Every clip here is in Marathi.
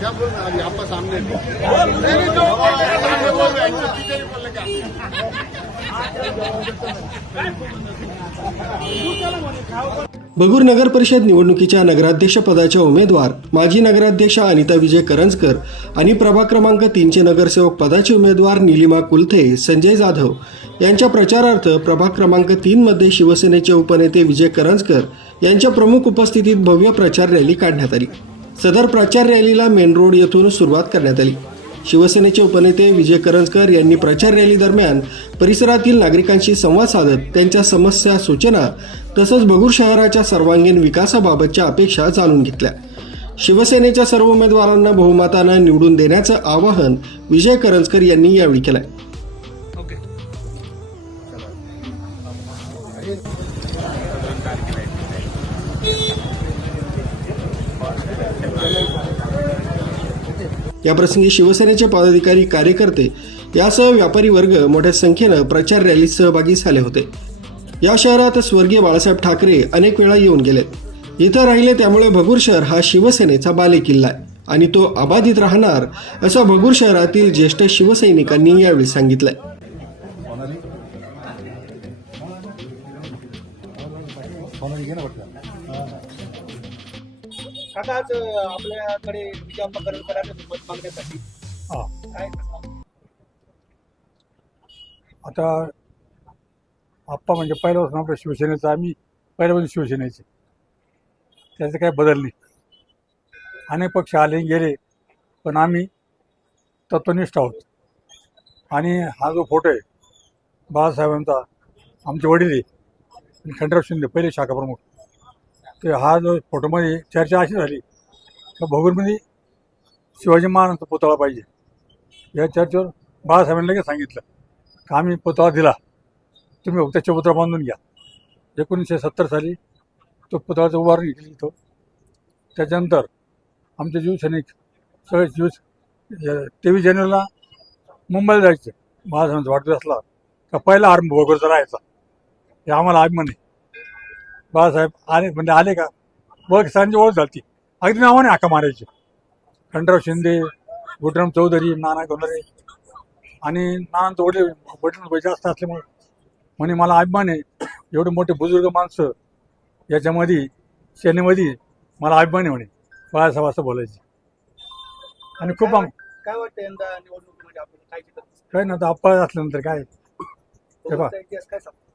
क्या बोल रहे अभी आपका सामने. नहीं जो सामने बोल रहे हैं बोल बगूर नगर परिषद निवडणुकीच्या नगराध्यक्षपदाच्या उमेदवार माजी नगराध्यक्ष अनिता विजय करंजकर आणि प्रभाग क्रमांक तीनचे नगरसेवक पदाचे उमेदवार निलिमा कुलथे संजय जाधव यांच्या प्रचारार्थ प्रभाग क्रमांक तीनमध्ये शिवसेनेचे उपनेते विजय करंजकर यांच्या प्रमुख उपस्थितीत भव्य प्रचार रॅली काढण्यात आली. सदर प्रचार रॅलीला मेन रोड येथून सुरुवात करण्यात आली. शिवसेनेचे उपनेते विजय करंजकर यांनी प्रचार रॅली दरम्यान परिसरातील नागरिकांशी संवाद साधत त्यांच्या समस्या सूचना तसंच भगूर शहराच्या सर्वांगीण विकासाबाबतच्या अपेक्षा जाणून घेतल्या. शिवसेनेच्या सर्व उमेदवारांना बहुमतानं निवडून देण्याचं आवाहन विजय करंजकर यांनी यावेळी केलंय. याप्रसंगी शिवसेनेचे पदाधिकारी कार्यकर्ते यासह व्यापारी वर्ग मोठ्या संख्येनं प्रचार रॅलीत सहभागी झाले होते. या शहरात स्वर्गीय बाळासाहेब ठाकरे अनेक वेळा येऊन गेले. इथं राहिले त्यामुळे भगूर शहर हा शिवसेनेचा बालेकिल्ला आहे आणि तो अबाधित राहणार असं भगूर शहरातील ज्येष्ठ शिवसैनिकांनी यावेळी सांगितलंय. काका आज अं, आपल्याकडे विजय करंजकरांना मत मागण्यासाठी. हा. काय? आता आप्पा म्हणजे पहिल्यापासून आपल्या शिवसेनेचं आम्ही पहिल्यापासून शिवसेनेचे. त्याचं काही बदल नाही. अनेक पक्ष आले गेले पण आम्ही तत्वनिष्ठ आहोत. आणि हा जो फोटो आहे बाळासाहेबांचा आमचे वडील आहे आणि खंडराव शिंदे पहिले शाखा प्रमुख ते हा जो फोटोमध्ये चर्चा अशी झाली का भोगूरमध्ये शिवाजी महाराजांचा पुतळा पाहिजे. या चर्चेवर बाळासाहेबांनी लगेच सांगितलं का आम्ही पुतळा दिला? तुम्ही फक्त पुतळा बांधून घ्या. एकोणीसशे सत्तर साली तो पुतळाचं उभारणी केली तो त्याच्यानंतर आमचे शिवसैनिक सगळे जीव तेवीस जानेवारीला मुंबईला जायचं. महाराजांचा वाढदिवस असला का पहिला आरंभ भोगरचा राहायचा हे आम्हाला अभिमान आहे. बाळासाहेब आले म्हणजे आले का? ओळख सरांची ओळख झाली अगदी नावाने हाका मारायचे. खंडराव शिंदे गुटराम चौधरी नाना गोंधळे आणि नानांचं वडील वडील जास्त असल्यामुळे म्हणे मला अभिमान आहे. एवढे मोठे बुजुर्ग माणसं याच्यामध्ये सेनेमध्ये मला अभिमान आहे म्हणे. बाळासाहेब असं बोलायचे. आणि खूप काय वाटतं यंदा निवडणुकीमध्ये आपल्याला? काय चित्र दिसतं? काय? ना आता अप्पा असल्यानंतर काय इतिहास काय सांगतो?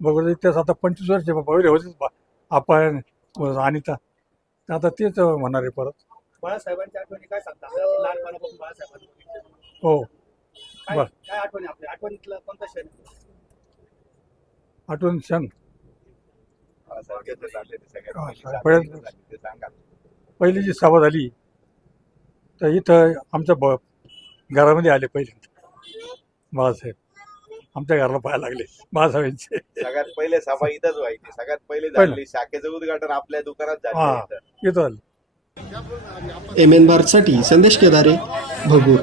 बघू इतिहास आता पंचवीस वर्ष पहिले होतेच अनिता. तर आता तेच म्हणणार आहे परत. बाळासाहेबांच्या आठवणी काय सांगता? लहानपणापासून बाळासाहेबांनी बघितलं. हो. बर. काय आठवणी आपल्या? आठवणीतला कोणता क्षण? आठवण क्षण? पहिली जी सभा झाली तर इथं आमच्या घरामध्ये आले पहिले बाळासाहेब. आमच्या घराला पाहायला लागले बाळासाहेबांचे सगळ्यात पहिले सभा इथंच व्हायची. सगळ्यात पहिले. झाली शाखेचं उद्घाटन आपल्या दुकानात हा झालं इथं एम एन भारतसाठी संदेश केदारे भगूर.